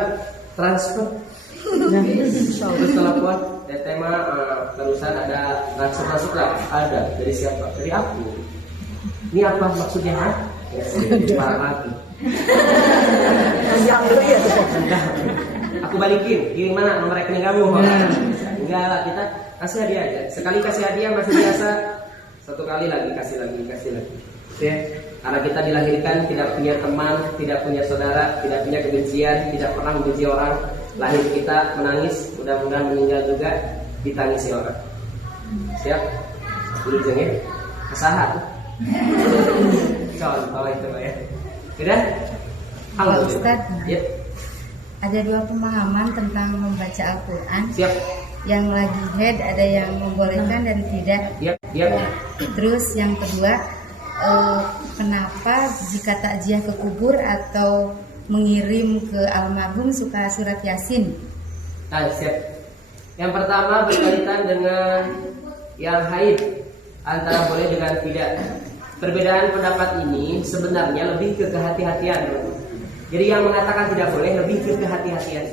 transfer. Terus telepon, tema barusan ada transfer masuk lah. Ada dari siapa? Dari aku. Ini apa maksudnya? Marah lagi. Aku balikin. Gimana nomor rekening kamu? enggak lah, kita kasih hadiah aja. Sekali kasih hadiah masih biasa, satu kali lagi kasih lagi. Ya. Karena kita dilahirkan tidak punya teman, tidak punya saudara, tidak punya kebencian, tidak pernah membenci orang. Lahir kita menangis, mudah-mudahan meninggal juga ditangisi orang. Siap? Dulu ya. Kesahat. Contoh itu ya. Sudah? Pak Ustadz, Ya. ada dua pemahaman tentang membaca Al-Quran. Siap. Yang lagi head ada yang membolehkan dan tidak. Yap. Terus yang kedua, kenapa jika takziah ke kubur atau mengirim ke almarhum suka surat Yasin? Nah, siap. Yang pertama berkaitan dengan yang haid, antara boleh dengan tidak. Perbedaan pendapat ini sebenarnya lebih ke kehati-hatian. Jadi yang mengatakan tidak boleh lebih ke kehati-hatian.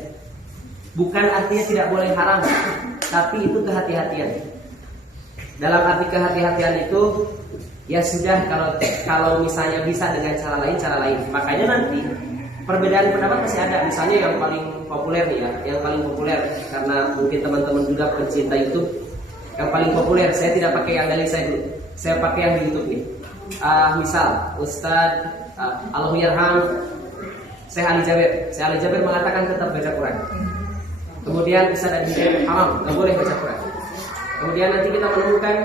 Bukan artinya tidak boleh haram, tapi itu kehati-hatian. Dalam arti kehati-hatian itu ya sudah, kalau misalnya bisa dengan cara lain. Makanya nanti perbedaan pendapat masih ada. Misalnya yang paling populer nih ya, yang paling populer karena mungkin teman-teman juga pencinta YouTube. Yang paling populer, saya tidak pakai yang dari saya dulu. Saya pakai yang di YouTube nih. Misal Ustadz Allahyarham Syekh Ali Jabir mengatakan tetap baca Quran. Kemudian Ustadz Adi haram, nggak boleh baca Quran. Kemudian nanti kita menemukan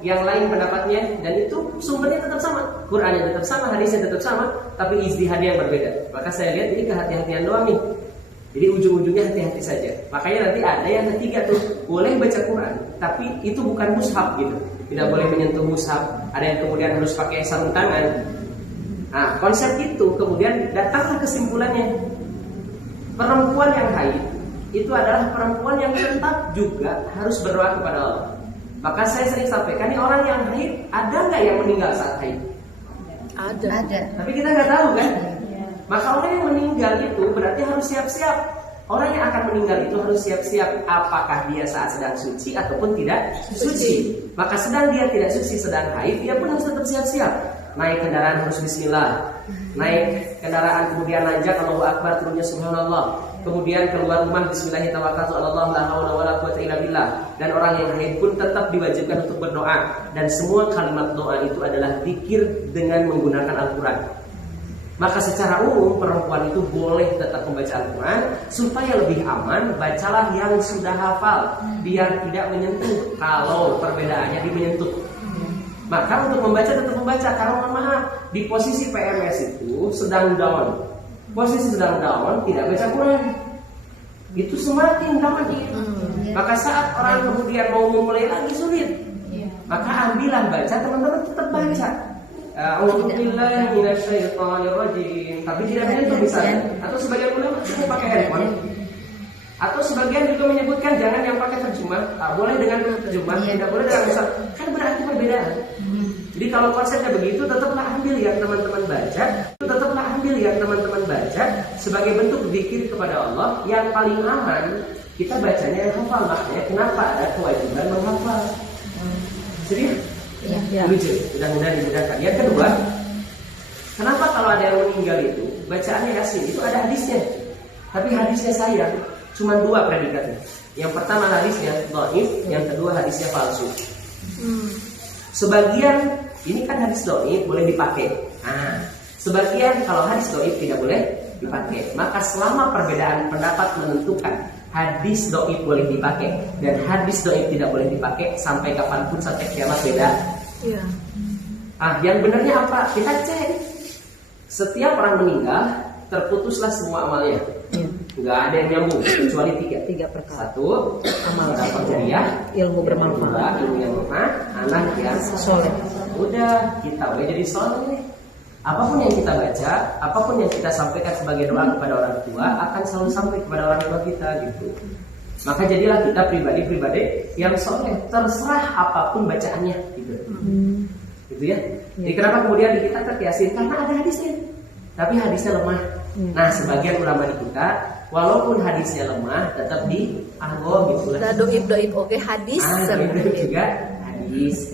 yang lain pendapatnya, dan itu sumbernya tetap sama, Qurannya tetap sama, hadisnya tetap sama, tapi ijtihadnya yang berbeda. Maka saya lihat ini kehati-hatian doang nih. Jadi ujung-ujungnya hati-hati saja. Makanya nanti ada yang ketiga tuh, boleh baca Quran, tapi itu bukan mushaf gitu. Tidak boleh menyentuh mushaf. Ada yang kemudian harus pakai sarung tangan. Nah, konsep itu kemudian datanglah kesimpulannya. Perempuan yang haid itu adalah perempuan yang tetap juga harus berdoa kepada Allah. Maka saya sering sampaikan, nih orang yang haid, ada nggak yang meninggal saat haid? Ada. Tapi kita nggak tahu kan? Maka orang yang meninggal itu berarti harus siap-siap. Orang yang akan meninggal itu harus siap-siap. Apakah dia saat sedang suci ataupun tidak suci? Maka sedang dia tidak suci, sedang haid, dia pun harus tetap siap-siap. Naik kendaraan harus bismillah. Naik kendaraan kemudian nanjak Allahu Akbar, turunnya subhanallah. Kemudian keluar rumah bismillahirrahmanirrahim, la haula wala quwwata illa billah. Dan orang yang haid pun tetap diwajibkan untuk berdoa. Dan semua kalimat doa itu adalah zikir dengan menggunakan Al-Quran. Maka secara umum perempuan itu boleh tetap membaca Al-Quran. Supaya lebih aman, bacalah yang sudah hafal, biar tidak menyentuh. Kalau perbedaannya di menyentuh, maka untuk membaca tetap membaca. Karena mohon maaf, di posisi PMS itu sedang down. Posisi sedang down, tidak baca Quran, itu semakin down. Maka saat orang kemudian mau memulai lagi sulit, maka ambillah baca, teman-teman tetap baca. A'udzubillahi minasyaitonirrajim. Tapi tidak menyentuh misalnya. Atau sebagian ulama cuma pakai handphone. Atau sebagian juga menyebutkan jangan yang pakai terjemah. Boleh dengan terjemah, tidak boleh dengan misal. Kan berarti perbedaan. Jadi kalau konsepnya begitu, tetaplah ambil yang teman-teman baca. Sebagai bentuk zikir kepada Allah yang paling aman. Kita bacanya yang hafal. Makanya kenapa ada kewajiban menghafal. Jadi mudah-mudahan dimudahkan. Yang kedua, kenapa kalau ada yang meninggal itu bacaannya Yasin? Itu ada hadisnya. Tapi hadisnya saya cuma dua predikatnya. Yang pertama hadisnya dhaif, yang kedua hadisnya palsu. Sebagian ini kan hadis dhaif boleh dipakai. Sebagian kalau hadis dhaif tidak boleh dipakai. Maka selama perbedaan pendapat menentukan hadis dhaif boleh dipakai dan hadis dhaif tidak boleh dipakai, sampai kapanpun, sampai kiamat beda. Iya. Yang benarnya apa? Kita cek. Setiap orang meninggal terputuslah semua amalnya. Nggak ada yang nyambung kecuali tiga perkara. Satu, amal jariah, ilmu bermanfaat, ilmu yang bermanfaat, anak yang soleh. Udah, kita udah jadi soleh. Apapun yang kita baca, apapun yang kita sampaikan sebagai doa kepada orang tua akan selalu sampai kepada orang tua kita gitu. Maka jadilah kita pribadi-pribadi yang soleh, terserah apapun bacaannya gitu. Gitu ya. Jadi kenapa kemudian di kita terkiasin? Karena ada hadisnya, tapi hadisnya lemah. Nah, sebagian ulama di kita, walaupun hadisnya lemah, tetap di gitu lah. Doib oke, hadis juga hadis.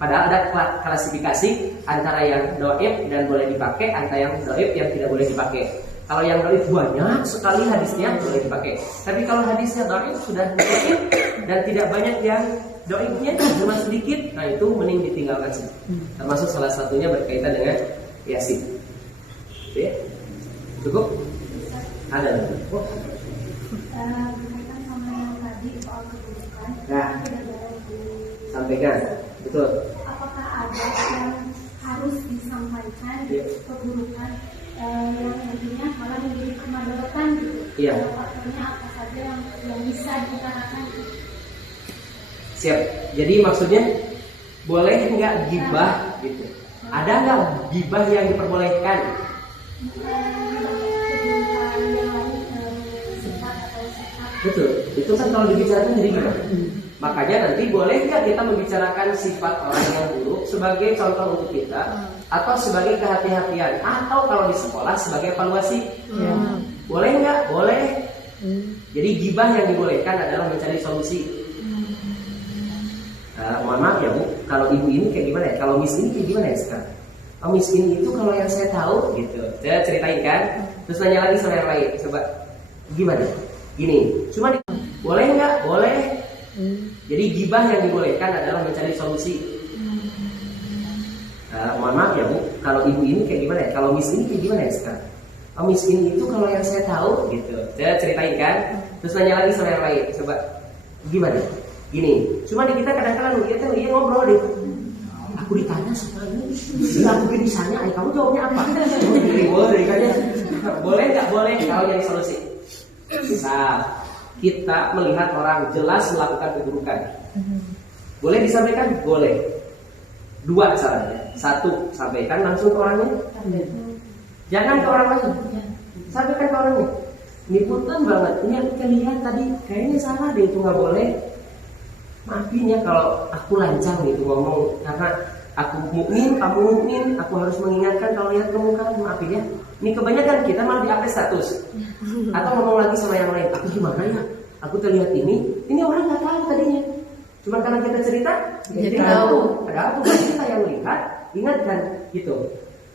Padahal ada klasifikasi antara yang doib dan boleh dipakai, antara yang doib yang tidak boleh dipakai. Kalau yang dhaif banyak sekali hadisnya boleh dipakai. Tapi kalau hadisnya dhaif sudah sedikit dan tidak banyak yang dhaifnya cuma sedikit, nah itu mending ditinggalkan saja. Termasuk salah satunya berkaitan dengan Yasin. Oke? Cukup? Ada lagi? Berkaitan sama yang tadi soal keburukan, Nah. tidak boleh Sampaikan. Betul. apakah ada yang harus disampaikan Iya. keburukan yang nantinya malah menjadi kemadaratan gitu? Iya. Faktornya apa saja yang bisa diutarakan? Siap. Jadi maksudnya boleh nggak gibah gitu? Ada nggak gibah yang diperbolehkan? Keburukan yang lain, sifat atau sifat. Betul. Itu kan kalau dibicarakan jadi gimana? Makanya nanti boleh nggak kita membicarakan sifat orang yang buruk sebagai contoh untuk kita, atau sebagai kehati-hatian, atau kalau di sekolah sebagai evaluasi? Boleh nggak? Boleh. Jadi gibah yang dibolehkan adalah mencari solusi. Mohon maaf ya Bu, kalau ibu ini kayak gimana ya? Kalau Miss ini kayak gimana ya sekarang? Oh Miss ini itu kalau yang saya tahu gitu, saya ceritain kan, terus nanya lagi sama yang lain, coba gimana? Gini, cuma boleh nggak? Boleh. Jadi gibah yang dibolehkan adalah mencari solusi. Mohon maaf ya Bu, kalau ibu ini kayak gimana ya? Kalau Miss ini kayak gimana ya sekarang? Oh Miss ini itu kalau yang saya tahu gitu, saya ceritain kan, terus nanya lagi sama yang lain, coba gimana? Gini, cuma di kita kadang-kadang kita ngobrol deh. Aku ditanya sama ini, aku ditanya, kamu jawabnya apa? Boleh nggak? Boleh kalau jadi solusi. Misal kita melihat orang jelas melakukan keburukan, boleh disampaikan? Boleh. Dua caranya. Satu, sampaikan langsung ke orangnya. Jangan ke orang lain. Sampaikan ke orangnya. Ini punten banget. Ini aku lihat tadi kayaknya salah deh, itu nggak boleh. Maafin ya kalau aku lancang gitu ngomong, karena aku mukmin, kamu mukmin, aku harus mengingatkan kalau lihat kemungkaran, maafin ya. Ini kebanyakan kita malah diupdate status atau ngomong lagi sama yang lain. Aku gimana ya? Aku terlihat ini orang nggak tahu tadinya. Cuma karena kita cerita, jadi tahu. Padahal bukan kita yang melihat, ingatkan gitu.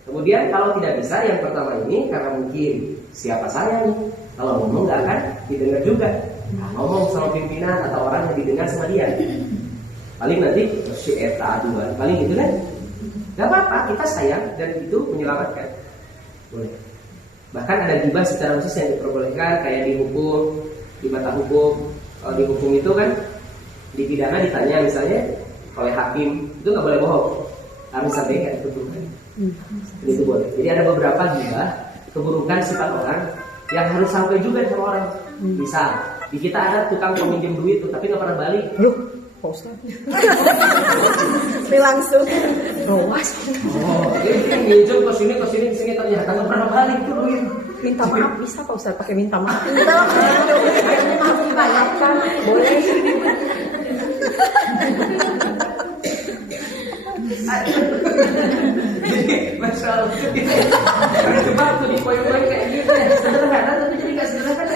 Kemudian kalau tidak bisa, yang pertama ini karena mungkin siapa saya nih, kalau ngomong nggak akan didengar juga. Ngomong sama pimpinan atau orang yang didengar sama dia, paling nanti si eta aduan, paling itu kan. Gak apa-apa, kita sayang dan itu menyelamatkan. Boleh. Bahkan ada gibah secara khusus yang diperbolehkan, kayak di hukum, di mata hukum. Kalau di hukum itu kan di pidana ditanya misalnya oleh hakim, itu nggak boleh bohong, harus sampaikan keburukan. Itu boleh. Jadi ada beberapa gibah keburukan sifat orang yang harus sampai juga sama orang. Misal di kita ada tukang peminjam duit tuh, tapi nggak pernah balik. Loh, Pak Ustaz. Ini langsung. Rowas. Oh, ini minjem ke sini ternyata nggak pernah balik tuh duit. Minta maaf bisa Pak Ustaz, pakai minta maaf. Maaf dibayarkan. Boleh. Jadi masalah itu harus coba tuh di poin-poin kayak gitu ya, sederhana tapi jadi nggak sederhana.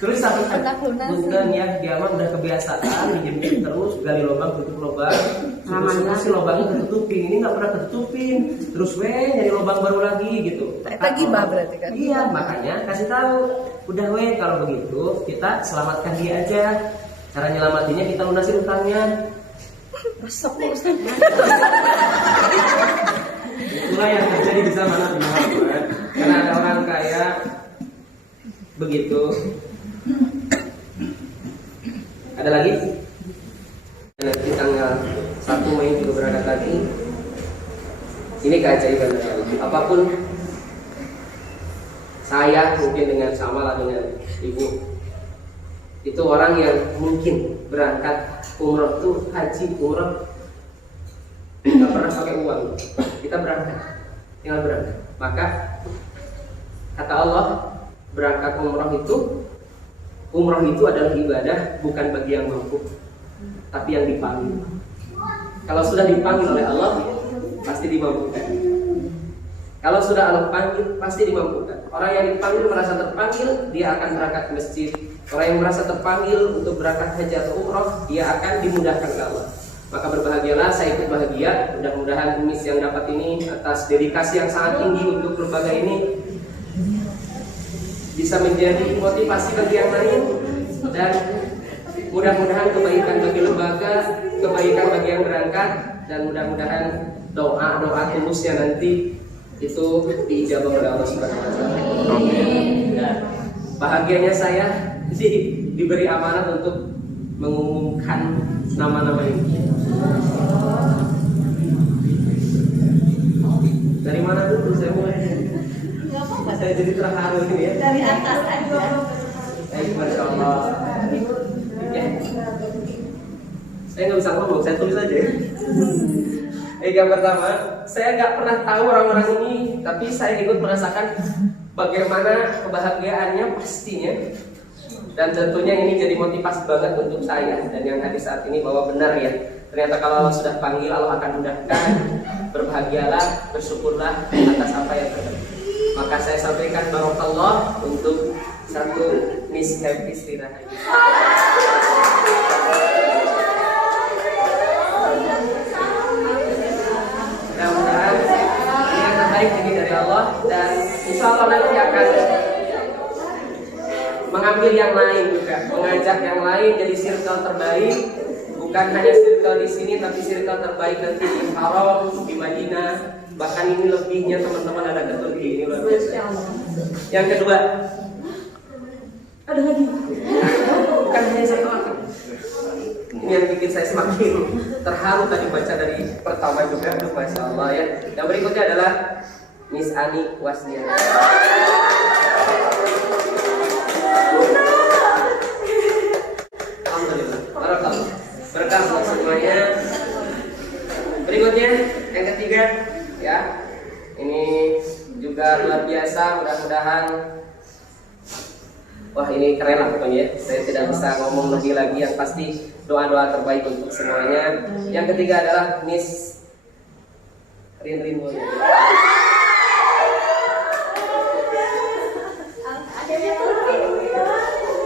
Terus satu punten ya, dia mah udah kebiasaan minjem terus, gali lubang tutup lubang, terus si lubangnya ketutupin, ini nggak pernah ketutupin, terus nyari lubang baru lagi gitu. Lagi bah berarti kan? Iya, makanya kasih tahu, udah kalau begitu kita selamatkan dia aja. Cara nyelamatinnya kita lunasin utangnya. Resep Pak Ustaz. Itulah yang terjadi di zaman Nabi Muhammad. Karena ada orang kaya begitu. Ada lagi? Nanti tanggal 1 Mei juga berangkat lagi. Ini keajaiban dari Allah. Apapun saya mungkin dengan sama lah dengan ibu. Itu orang yang mungkin berangkat umroh tuh haji umroh nggak pernah pakai uang. Kita berangkat, tinggal berangkat. Maka kata Allah, berangkat umroh itu adalah ibadah bukan bagi yang mampu, tapi yang dipanggil. Kalau sudah dipanggil oleh Allah, pasti dimampukan. Kalau sudah Allah panggil, pasti dimampukan. Orang yang dipanggil merasa terpanggil, dia akan berangkat ke masjid. Orang yang merasa terpanggil untuk berangkat haji atau umroh, dia akan dimudahkan oleh Allah. maka berbahagialah, saya ikut bahagia. Mudah-mudahan Miss yang dapat ini atas dedikasi yang sangat tinggi untuk lembaga ini bisa menjadi motivasi bagi yang lain, dan mudah-mudahan kebaikan bagi lembaga, kebaikan bagi yang berangkat, dan mudah-mudahan doa-doa tulusnya nanti itu diijabah oleh Allah Subhanahu wa taala. Dan bahagianya saya diberi amanat untuk mengumumkan nama-nama ini. Dari mana dulu saya mulai? Saya jadi terharu ini ya. Dari atas aja. Masya Allah. Ya. Saya nggak bisa ngomong, saya tulis aja ya. Yang pertama, saya nggak pernah tahu orang-orang ini, tapi saya ikut merasakan bagaimana kebahagiaannya pastinya. Dan tentunya ini jadi motivasi banget untuk saya dan yang hadir saat ini bahwa benar ya, ternyata kalau Allah sudah panggil, Allah akan mudahkan. Berbahagialah, bersyukurlah atas apa yang terjadi. Maka saya sampaikan barakallah untuk satu Miss Happy Sri Rahayu. Mudah-mudahan ini yang terbaik ini dari Allah, dan insya Allah nanti akan mengambil yang lain juga, mengajak yang lain jadi circle terbaik, bukan hanya circle di sini tapi circle terbaik nanti di Haram, di Madinah, bahkan ini lebihnya teman-teman ada ke Turki, ini luar biasa. Yang kedua, ada lagi, bukan hanya satu orang. Ini yang bikin saya semakin terharu tadi baca dari pertama juga, Masya Allah ya. Yang berikutnya adalah Miss Ani Wasniana. Alhamdulillah, barakallah, berkah buat semuanya. Berikutnya yang ketiga ya, ini juga luar biasa. Mudah-mudahan, wah ini keren lah pokoknya. Saya tidak bisa ngomong lebih lagi, yang pasti doa-doa terbaik untuk semuanya. Yang ketiga adalah Miss Rin Mulya.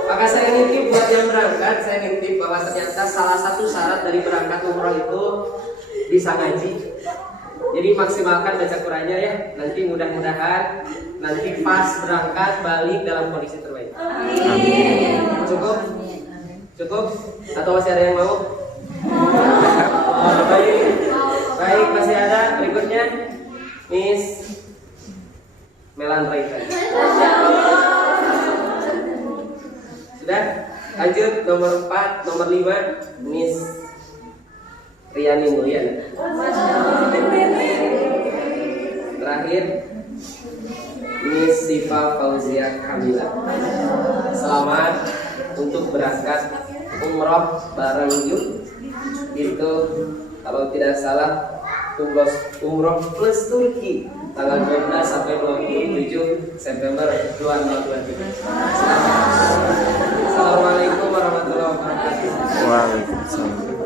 Maka saya nitip buat yang berangkat, saya nitip bahwa ternyata salah satu syarat dari berangkat umroh itu bisa ngaji. Jadi maksimalkan baca Qurannya ya. Nanti mudah-mudahan nanti pas berangkat balik dalam kondisi terbaik. Amin. Cukup? Cukup? Atau masih ada yang mau? Baik. Baik, masih ada. Berikutnya Miss Melan Raitan. Sudah? Lanjut nomor 4, nomor 5 Miss Riani Mulyana. Terakhir Miss Sifa Fauzia Kamila. Selamat untuk berangkat umroh bareng yuk. Itu kalau tidak salah umroh plus Turki tanggal 12 sampai 27 September 2027. Assalamualaikum warahmatullahi wabarakatuh. Waalaikumsalam.